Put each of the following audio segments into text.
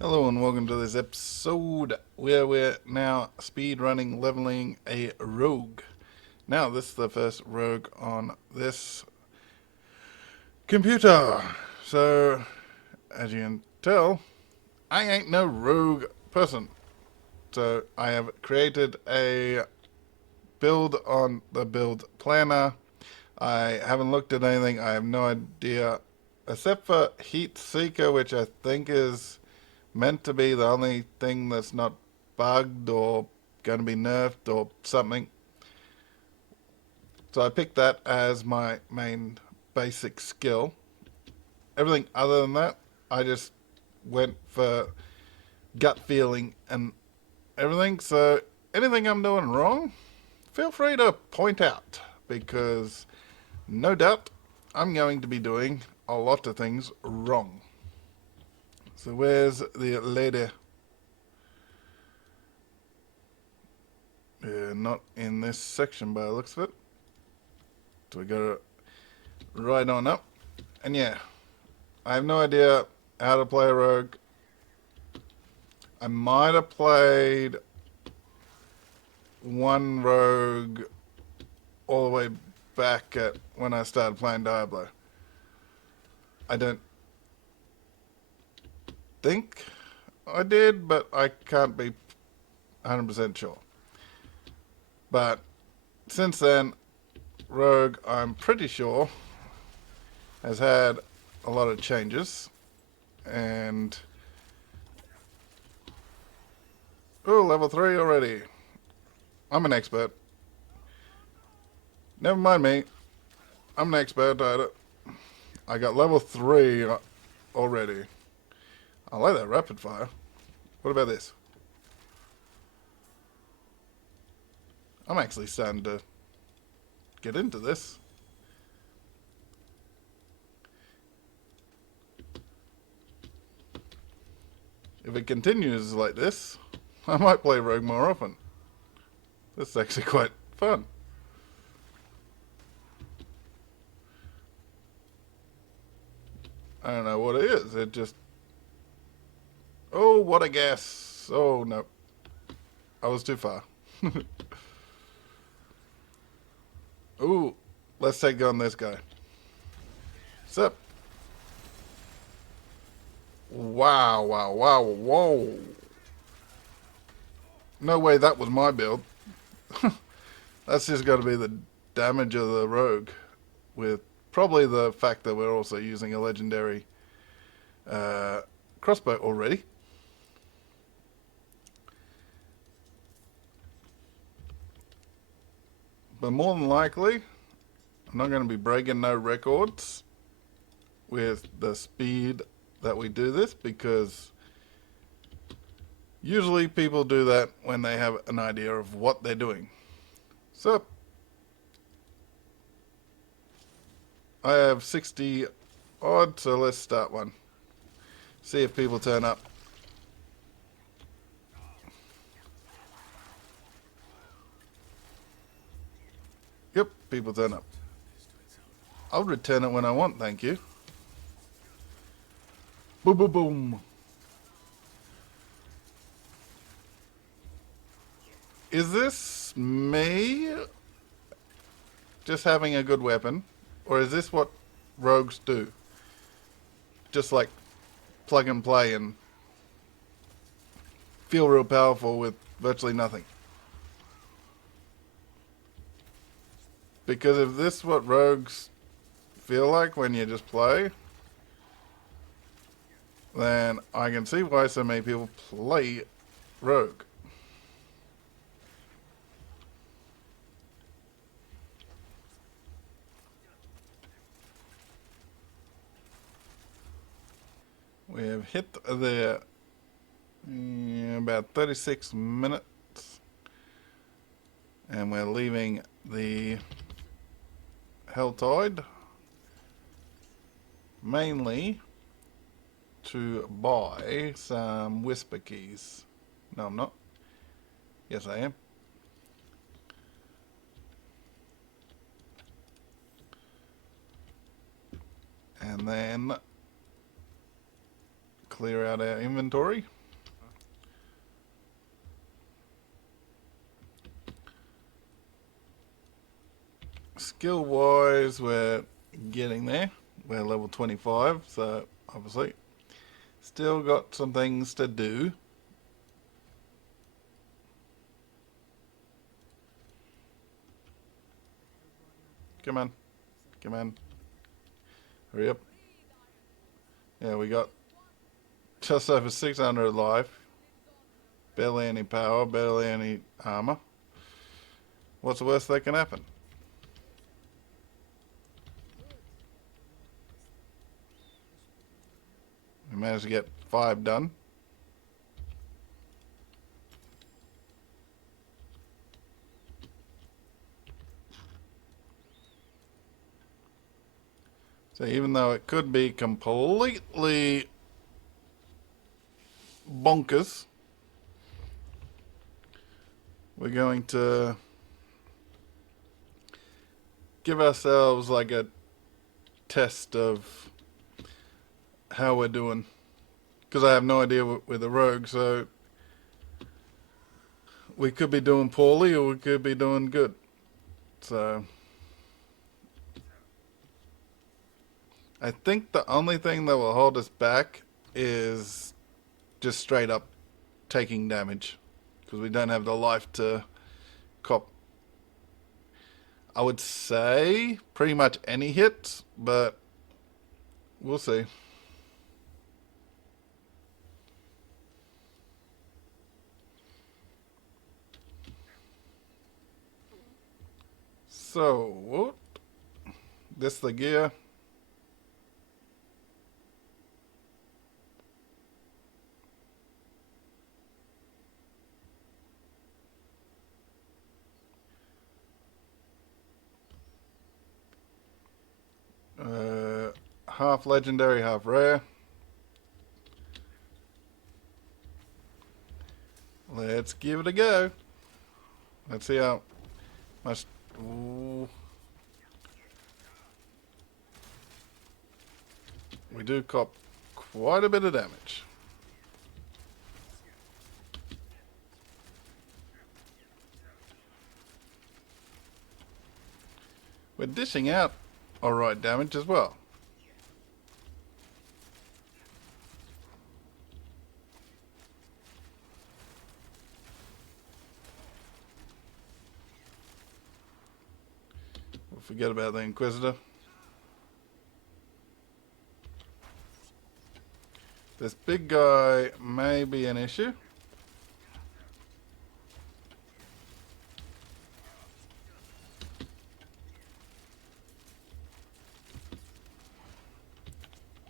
Hello and welcome to this episode where we're now speedrunning leveling a rogue. Now this is the first rogue on this computer. So as you can tell, I ain't no rogue person. So I have created a build on the build planner. I haven't looked at anything. I have no idea except for Heartseeker, which I think is meant to be the only thing that's not bugged or going to be nerfed or something. So I picked that as my main basic skill. Everything other than that, I just went for gut feeling and everything. So anything I'm doing wrong, feel free to point out because no doubt I'm going to be doing a lot of things wrong. So where's the lady? Not in this section by the looks of it. So we got it right on up. And yeah, I have no idea how to play a rogue. I might have played one rogue all the way back at when I started playing Diablo. I don't think I did, but I can't be 100% sure. But since then, Rogue, I'm pretty sure, has had a lot of changes. And oh, level 3 already. I'm an expert. Never mind me. I'm an expert at it. I got level 3 already. I like that rapid fire. What about this? I'm actually starting to get into this. If it continues like this, I might play Rogue more often. This is actually quite fun. I don't know what it is. It just... Oh, what a guess. Oh, no. I was too far. Ooh, let's take on this guy. Sup? Wow, wow, wow, whoa. No way that was my build. That's just got to be the damage of the rogue, with probably the fact that we're also using a legendary crossbow already. But more than likely, I'm not going to be breaking no records with the speed that we do this, because usually people do that when they have an idea of what they're doing. So I have 60 odd, so let's start one. See if people turn up. Yep, people turn up. I'll return it when I want, thank you. Boom, boom, boom. Is this me just having a good weapon? Or is this what rogues do? Just like plug and play and feel real powerful with virtually nothing? Because if this is what rogues feel like when you just play, then I can see why so many people play rogue. We have hit the about 36 minutes, and we're leaving the Helltide mainly to buy some whisper keys. No, I'm not. Yes, I am. And then clear out our inventory. Skill wise, we're getting there. We're level 25, so obviously still got some things to do. Come on. Come on. Hurry up. Yeah, we got just over 600 life. Barely any power, barely any armor. What's the worst that can happen? We managed to get 5 done. So even though it could be completely bonkers, we're going to give ourselves like a test of how we're doing. Because I have no idea with the rogue, so we could be doing poorly or we could be doing good. So I think the only thing that will hold us back is just straight up taking damage. Because we don't have the life to cop. I would say pretty much any hits, but we'll see. So, this the gear. Half legendary, half rare. Let's give it a go. Let's see how much. Ooh. We do cop quite a bit of damage. We're dishing out alright damage as well. We'll forget about the Inquisitor. This big guy may be an issue.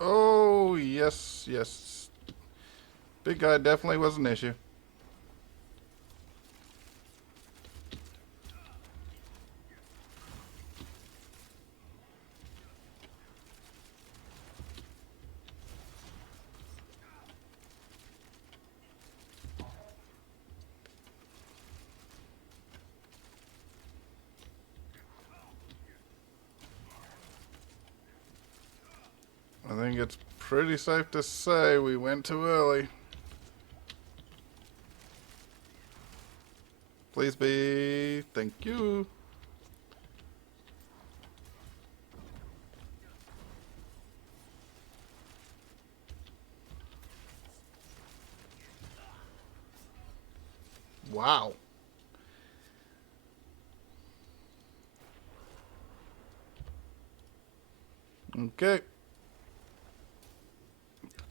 Oh, yes, yes. Big guy definitely was an issue. I think it's pretty safe to say we went too early. Please be. Thank you. Wow. Okay.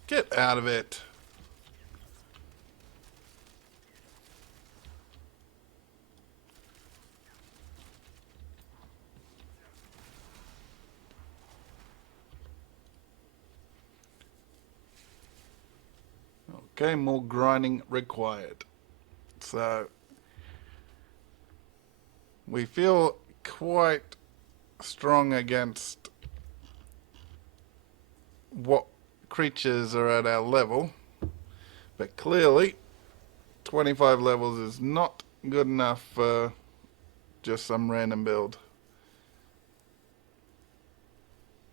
Get out of it. Okay, more grinding required. So we feel quite strong against what creatures are at our level, but clearly 25 levels is not good enough for just some random build.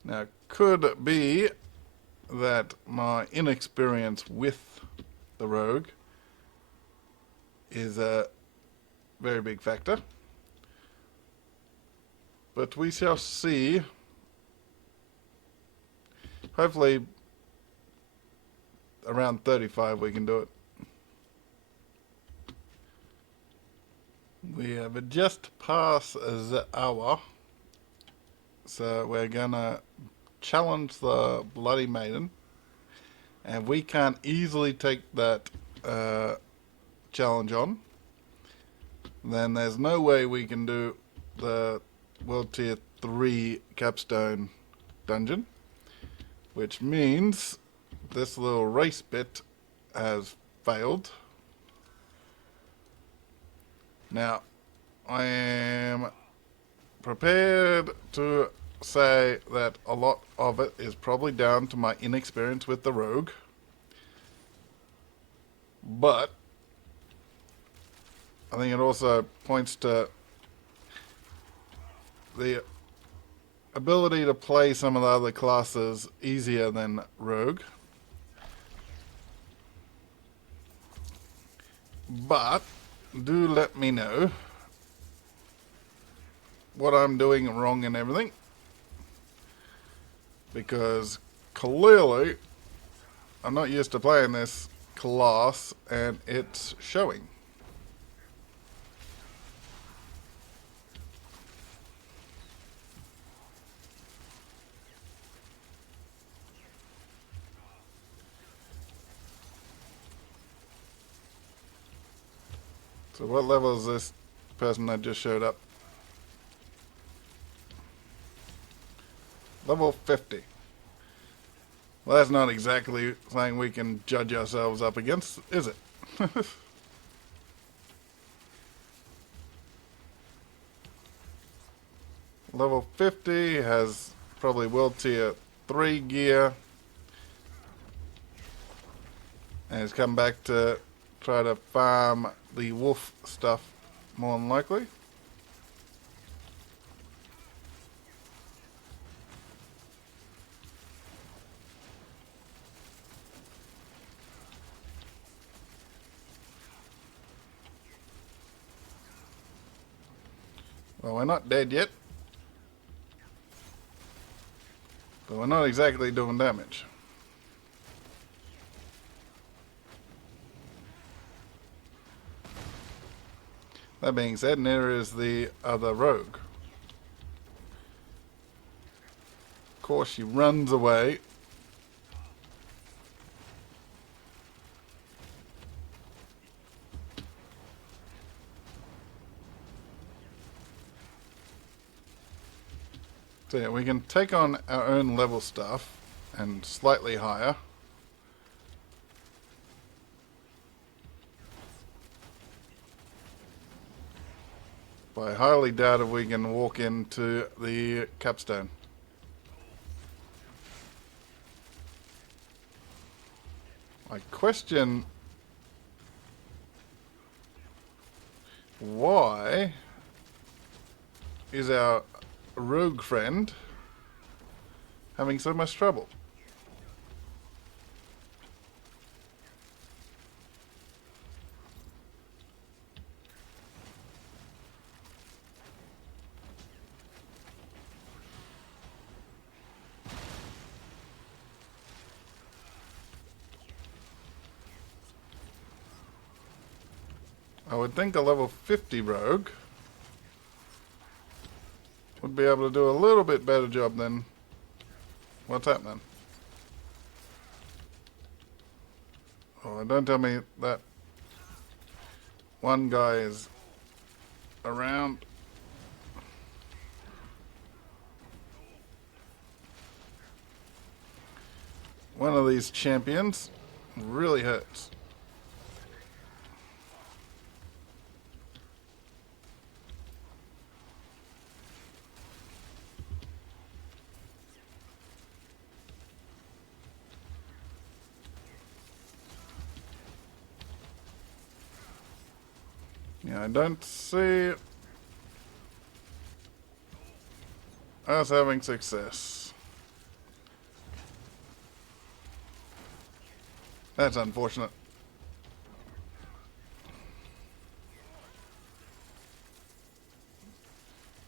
Now, could be that my inexperience with the rogue is a very big factor. But we shall see. Hopefully around 35 we can do it. We have just passed the hour, so we're gonna challenge the Bloody Maiden, and we can't easily take that challenge on. Then there's no way we can do the World Tier 3 Capstone dungeon, which means this little race bit has failed. Now, I am prepared to say that a lot of it is probably down to my inexperience with the rogue. But I think it also points to the ability to play some of the other classes easier than rogue. But do let me know what I'm doing wrong and everything, because clearly I'm not used to playing this class and it's showing. So what level is this person that just showed up? Level 50. Well, that's not exactly something we can judge ourselves up against, is it? Level 50 has probably World Tier 3 gear, and has come back to try to farm the wolf stuff more than likely. Well, we're not dead yet, but we're not exactly doing damage. That being said, there is the other rogue. Of course, she runs away. So yeah, we can take on our own level stuff and slightly higher. But I highly doubt if we can walk into the capstone. I question why is our rogue friend having so much trouble? I would think a level 50 rogue would be able to do a little bit better job than what's happening. Oh, don't tell me that one guy is around. One of these champions really hurts. Yeah, I don't see us having success. That's unfortunate.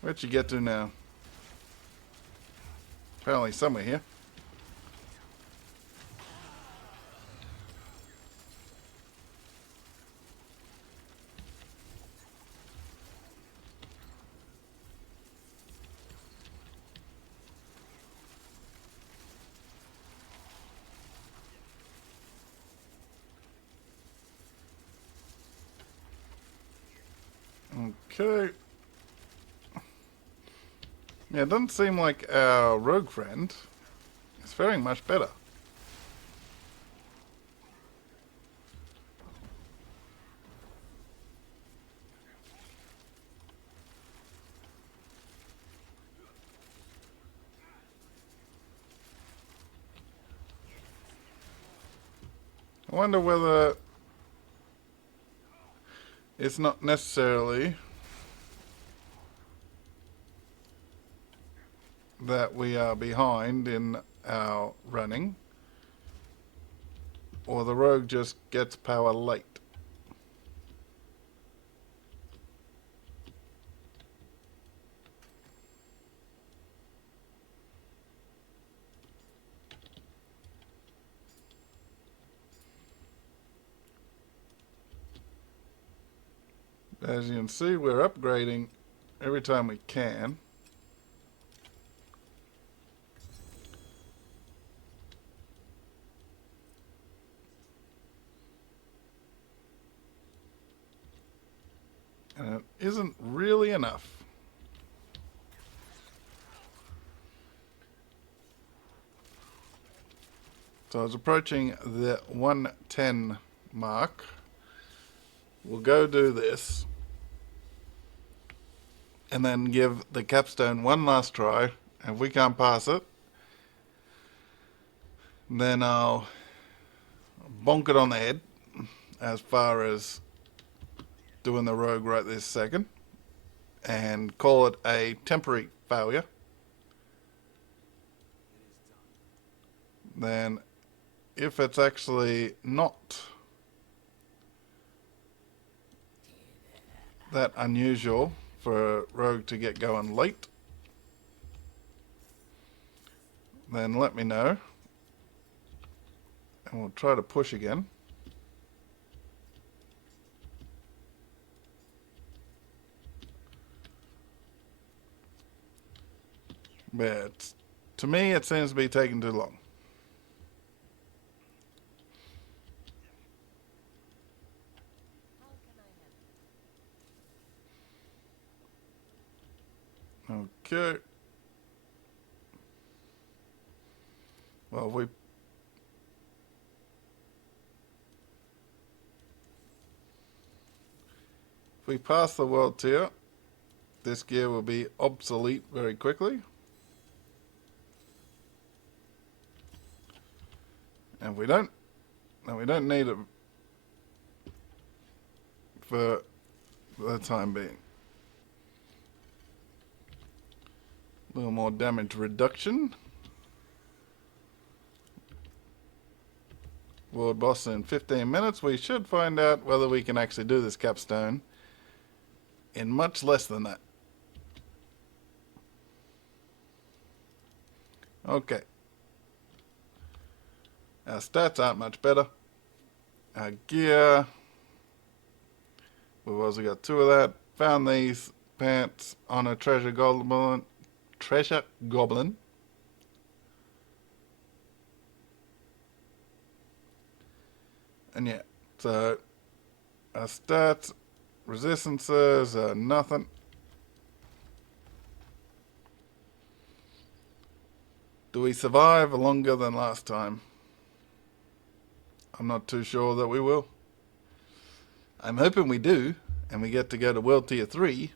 Where'd you get to now? Apparently somewhere here. Okay. Yeah, it doesn't seem like our rogue friend is faring much better. I wonder whether it's not necessarily that we are behind in our running, or the rogue just gets power late. As you can see, we're upgrading every time we can. And it isn't really enough. So I was approaching the 110 mark. We'll go do this. And then give the capstone one last try. And if we can't pass it, then I'll bonk it on the head as far as doing the rogue right this second. And call it a temporary failure. Then if it's actually not that unusual for a rogue to get going late, then let me know and we'll try to push again. But to me it seems to be taking too long. Okay. Well, if we pass the world tier, this gear will be obsolete very quickly. And we don't need it for the time being. A little more damage reduction. World boss in 15 minutes. We should find out whether we can actually do this capstone in much less than that. Okay. Our stats aren't much better. Our gear, we've also got 2 of that. Found these pants on a treasure goblin. And yeah, so our stats, resistances are nothing. Do we survive longer than last time? I'm not too sure that we will. I'm hoping we do, and we get to go to World Tier 3,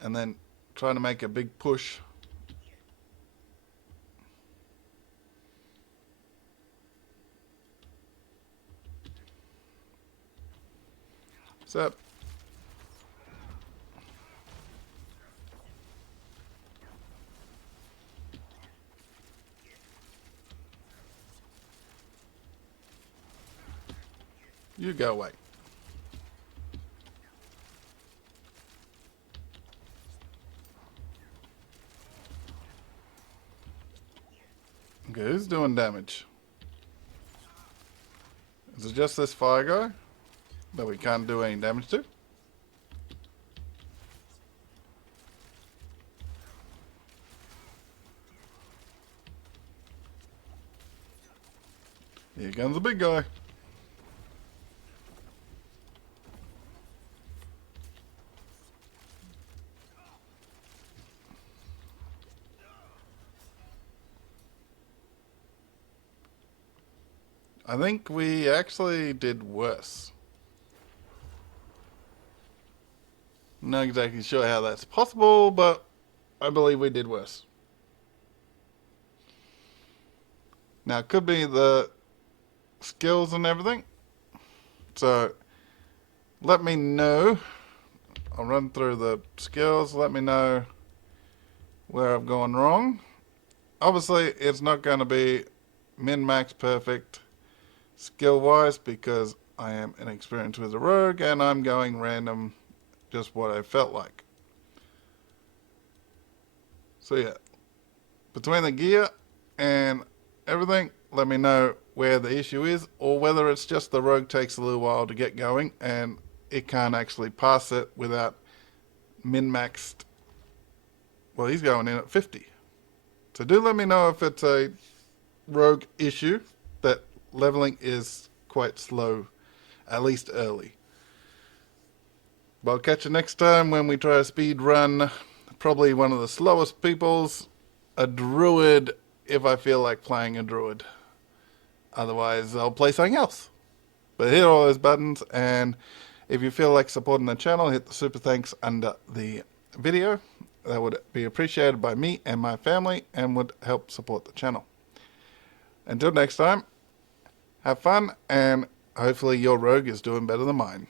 and then try to make a big push. So, You go away. Okay, who's doing damage? Is it just this fire guy that we can't do any damage to? Here comes the big guy. I think we actually did worse. Not exactly sure how that's possible, but I believe we did worse. Now, it could be the skills and everything. So, let me know. I'll run through the skills. Let me know where I've gone wrong. Obviously, it's not going to be min-max perfect skill-wise because I am inexperienced with a rogue and I'm going random, just what I felt like. So yeah, between the gear and everything, let me know where the issue is or whether it's just the rogue takes a little while to get going and it can't actually pass it without min-maxed. Well, he's going in at 50. So do let me know if it's a rogue issue that leveling is quite slow, at least early. But I'll catch you next time when we try a speed run. Probably one of the slowest peoples, a druid if I feel like playing a druid. Otherwise, I'll play something else. But hit all those buttons, and if you feel like supporting the channel, hit the super thanks under the video. That would be appreciated by me and my family and would help support the channel. Until next time, have fun, and hopefully your rogue is doing better than mine.